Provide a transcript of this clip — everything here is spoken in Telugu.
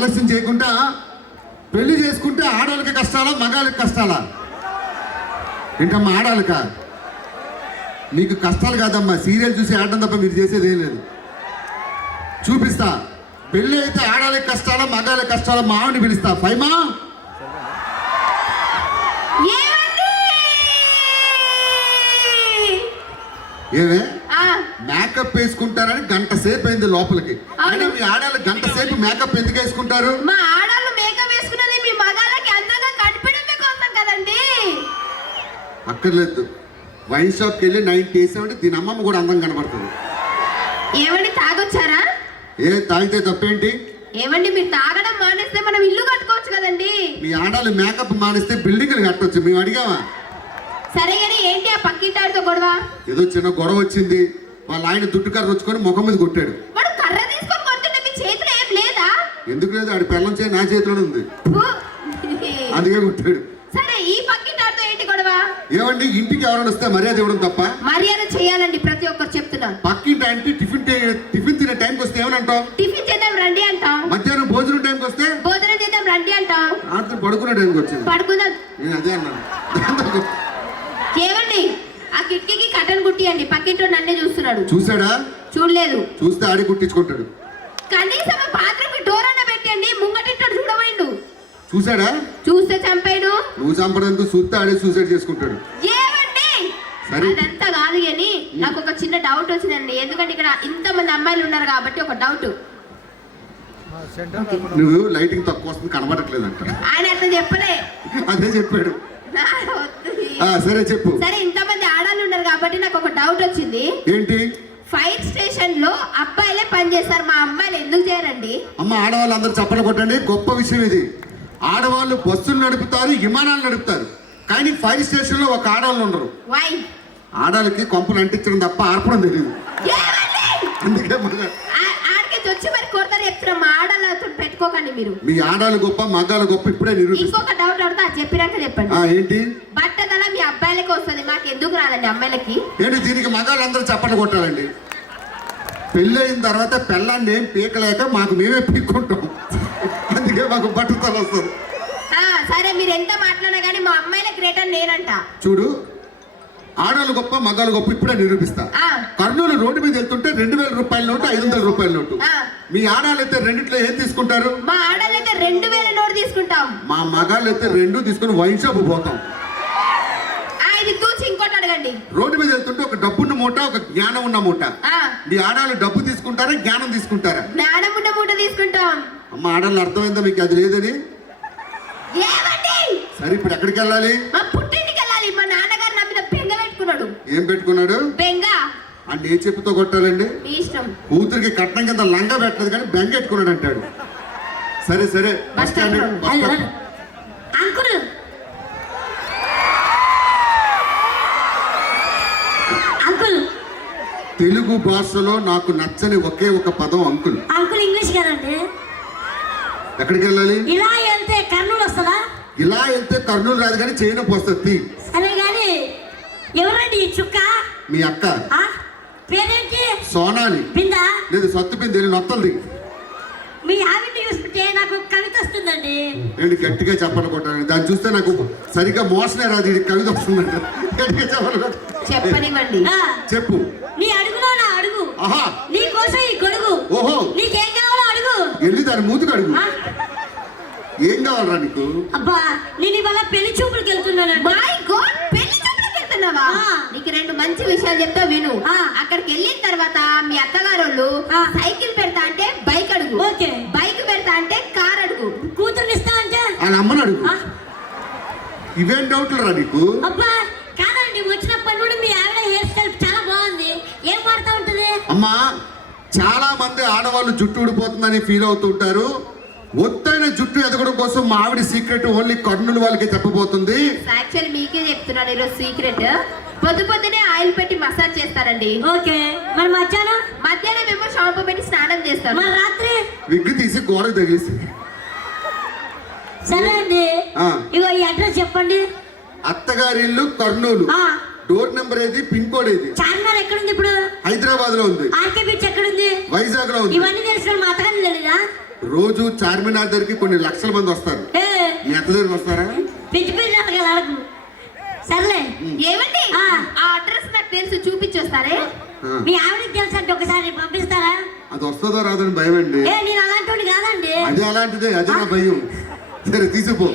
ఆలస్యం చేయకుండా పెళ్ళి చేసుకుంటే ఆడవాళ్ళకి కష్టాలా మగాళ్ళకి కష్టాలా? ఏంటమ్మా ఆడాలిక మీకు కష్టాలు కాదమ్మా సీరియల్ చూసి ఆడడం తప్ప మీరు చేసేది ఏం లేదు. చూపిస్తా. పెళ్ళి అయితే ఆడాలి కష్టాలా మగాళ్ళ కష్టాలా మా ఆవిడని పిలుస్తా. ఫైమా? ఏమే? మేకప్ వేసుకుంటారని గంట సేపు అయింది లోపలికి. అయినా మీ ఆడాలి గంట సేపు మేకప్ ఎందుకు వేసుకుంటారు? మా మేకప్ వేసుకున్నది మీ మగాళ్ళకి అందంగా కనిపించడమే కోసం కదండి. అక్కర్లేదు. వైన్ షాప్కి వెళ్ళి నైన్టీ వేసామంటే దీని అమ్మమ్మ కూడా అందంగా కనబడుతుంది. ఏమండి తాగొచ్చారా? ఏ తాగితే తప్పేంటి? ఏమండి మీరు తాగడం మానేస్తే మనం ఇల్లు కట్టుకోవచ్చు కదండి. మీ ఆడాలి మేకప్ మానేస్తే బిల్డింగ్లు కట్టొచ్చు. మేము అడిగామా? సరే కానీ ఏంటి ఆ పక్కింటాడితో గొడవ? ఏదో చిన్న గొడవ వచ్చింది. వాళ్ళ ఆయన దుడ్డు కర్ర వచ్చుకొని ముఖం మీద కొట్టాడు. వాడు కర్ర తీసుకొని కొడుతుంటే మీ చేతిలో ఏం లేదా? ఎందుకు లేదు ఆడి పెళ్ళం చేయి నా చేతిలోనే ఉంది. అందుకే కొట్టాడు. సరే ఈ ఏంటి గొడవ? ఏమండి ఇంటికి ఎవరైనా వస్తే మర్యాద ఇవ్వడం తప్ప? మర్యాద చేయాలండి ప్రతి ఒక్కరు చెప్తున్నా పక్కింటి అంటే టిఫిన్ టిఫిన్ తినే టైంకి వస్తే ఏమనంటాం టిఫిన్ చేద్దాం రండి అంటాం మధ్యాహ్నం భోజనం టైంకి వస్తే? భోజనం చేద్దాం రండి అంటాం రాత్రి పడుకునే టైంకి వచ్చింది. పడుకుందాం. నేను అదే అన్నాను. ఏమండి ఆ కట్టను కుట్టియండి పక్కింటో నన్నే చూస్తున్నాడు. చూసాడా చూడలేదు. చూస్తే ఆడి కుట్టించుకుంటాడు కనీసం బాత్రూమ్ డోర్ అన్న పెట్టండి. ముంగటింటాడు చూడబోయిండు. చూసాడా చూస్తే చంపాడు. నువ్వు చంపడానికి చూస్తే ఆడే సూసైడ్ చేసుకుంటాడు. ఏమండి సరే. అదంతా కాదు కానీ నాకు ఒక చిన్న డౌట్ వచ్చిందండి. ఎందుకంటే ఇక్కడ ఇంతమంది అమ్మాయిలు ఉన్నారు కాబట్టి ఒక డౌట్ నువ్వు లైటింగ్ తక్కువ వస్తుంది కనబడట్లేదు అంట. ఆయన అట్లా చెప్పలే. అదే చెప్పాడు. సరే చెప్పు. సరే కాబట్టి నాకు ఒక డౌట్ వచ్చింది. ఏంటి? ఫైర్ స్టేషన్లో అబ్బాయిలే పని చేస్తారు. మా అమ్మాయిలు ఎందుకు చేయరండి? అమ్మ ఆడవాళ్ళు అందరూ చప్పలు కొట్టండి. గొప్ప విషయం ఇది. ఆడవాళ్ళు బస్సులు నడుపుతారు విమానాలు నడుపుతారు. కానీ ఫైర్ స్టేషన్లో ఒక ఆడవాళ్ళు ఉండరు. వై ఆడవాళ్ళకి కొంపలు అంటించడం తప్ప ఆర్పడం తెలియదు అందుకే పెట్టుకోకండి మీరు. మీ ఆడాలు గొప్ప మగాలు గొప్ప ఇప్పుడే నిరూపిస్తా. ఇంకొక డౌట్ అడుగుతా చెప్పినాక చెప్పండి. ఆ, ఏంటి? బట్టదల మీ అబ్బాయిలకి వస్తుంది. మాకు ఎందుకు రాదండి అమ్మాయిలకి? ఏంటి దీనికి మగాళ్ళు అందరూ చప్పట్లు కొట్టాలండి? పెళ్ళయిన తర్వాత పెళ్ళాన్ని ఏం పీకలేక మాకు మేమే పీక్కుంటాం. అందుకే మాకు బట్టతలు వస్తుంది. సరే మీరు ఎంత మాట్లాడినా కానీ మా అమ్మాయిల గ్రేట్ అని నేనంట. చూడు ఆడవాళ్ళు గొప్ప మగాళ్ళు గొప్ప ఇప్పుడే నిరూపిస్తా. కర్నూలు రోడ్డు మీద వెళ్తుంటే రెండు వేల రూపాయల నోటు ఐదు వందల రూపాయల నోటు. మీ ఆడాళ్ళు అయితే రెండిట్లో ఏం తీసుకుంటారు? మా ఆడలైతే రెండు వేల నోటు తీసుకుంటాం. మా మగాళ్ళు అయితే రెండు తీసుకుని వైన్ షాప్ పోతాం. అడగండి. రోడ్డు మీద వెళ్తుంటే ఒక డబ్బున్న మూట ఒక జ్ఞానం ఉన్న మూట. మీ ఆడాళ్ళు డబ్బు తీసుకుంటారా జ్ఞానం తీసుకుంటారా? జ్ఞానం ఉన్న మూట తీసుకుంటాం. అమ్మ ఆడాళ్ళు అర్థమైందా మీకు? అది లేదని? ఏమండి? సరే ఇప్పుడు ఎక్కడికి వెళ్ళాలి? మా పుట్టింటికి వెళ్ళాలి. మా నాన్నగారు నా మీద బెంగ పెట్టుకున్నాడు. ఏం పెట్టుకున్నాడు? బెంగ. అంటే ఏ చెప్పుతో కొట్టాలండి. కూతురికి కట్నం కింద లంగా పెట్టలేదు కానీ బెంగ పెట్టుకున్నాడు అంటాడు. సరే సరే. బస్ స్టాండ్ తెలుగు భాషలో నాకు నచ్చని ఒకే ఒక పదం అంకుల్. అంకుల్ ఇంగ్లీష్ కదండి? ఎక్కడికి వెళ్ళాలి? ఇలా వెళ్తే కర్నూలు వస్తుందా? ఇలా వెళ్తే కర్నూలు రాదు కానీ చేయన పోస్తుంది. సరే కానీ ఎవరండి ఈ చుక్క? మీ అక్క? పేరేంటి? సోనాలి. బిందా? లేదు సత్తు పిండి నొత్తలది. మీ ఆవిడ్ని చూస్తుంటే నాకు కవిత వస్తుందండి. నేను గట్టిగా చెప్పలు కొట్టాను దాన్ని చూస్తే నాకు సరిగ్గా మోసనే రాదు ఇది కవిత వస్తుందంట. గట్టిగా చెప్పనివ్వండి. చెప్పు. నా అడుగు ఆహా. నీ కోసం ఈ గొడుగు. ఓహో. నీకేం కావాలో అడుగు. వెళ్ళి దాని మూతికి అడుగు. ఆ? ఏం కావాలరా నీకు? అబ్బా నేను ఇవాళ పెళ్ళి చూపులకు మై గాడ్ పెళ్ళి చూపులకు వెళ్తున్నావా? ఆ. నీకు రెండు మంచి విషయాలు చెప్తా విను. ఆ. అక్కడికి వెళ్ళిన తర్వాత మీ అత్తగారు వాళ్ళు ఆ. సైకిల్ పెడతా అంటే బైక్ అడుగు. ఓకే. బైక్ పెడతా అంటే కార్ అడుగు. కూతురుని ఇస్తా అంటే? వాళ్ళ అమ్మని అడుగు? ఇవేం డౌట్లు రా నీకు? అబ్బా కాదండి వచ్చినప్పటి నుండి మీ అమ్మా చాలా మంది ఆడవాళ్ళు జుట్టు ఊడిపోతుందని ఫీల్ అవుతుంటారు. ఒత్తైన జుట్టు ఎదగడం కోసం మా ఆవిడ సీక్రెట్ ఓన్లీ కర్నూలు వాళ్ళకి చెప్పబోతుంది. యాక్చువల్లీ మీకే చెప్తున్నాను ఈరోజు సీక్రెట్ పొద్దు పొద్దునే ఆయిల్ పెట్టి మసాజ్ చేస్తారండి. ఓకే మరి మధ్యాహ్నం? మధ్యాహ్నం ఏమో షాంపూ పెట్టి స్నానం చేస్తారు. మరి రాత్రి? విగ్గు తీసి గోడకు తగిలేసి. సరే అండి. ఇగో ఈ అడ్రస్ చెప్పండి. అత్తగారి ఇల్లు కర్నూలు. ఆ. డోర్ నెంబర్ ఏది? పిన్ కోడ్ ఏది? చార్మినార్ ఎక్కడుంది ఇప్పుడు? హైదరాబాద్లో ఉంది. ఆర్కే బీచ్ ఎక్కడుంది? వైజాగ్లో ఉంది. ఇవన్నీ తెలిసిన మా అత్తగారు తెలీదా రోజు చార్మినార్ దగ్గరికి కొన్ని లక్షల మంది వస్తారు. ఏ? మీ అత్త దగ్గరికి వస్తారా? పిచ్చి పిచ్చి అడగల అడగకు సర్లే. ఏమండి ఆ. ఆ అడ్రస్ నాకు తెలుసు చూపించొస్తారే? మీ ఆవిడకి తెలుసు అంటే ఒకసారి పంపిస్తారా? అది వస్తుందో రాదని భయం అండి ఏ నేను అలాంటి కాదండి. అది అలాంటిదే అదే నా భయం. సరే థాంక్స్.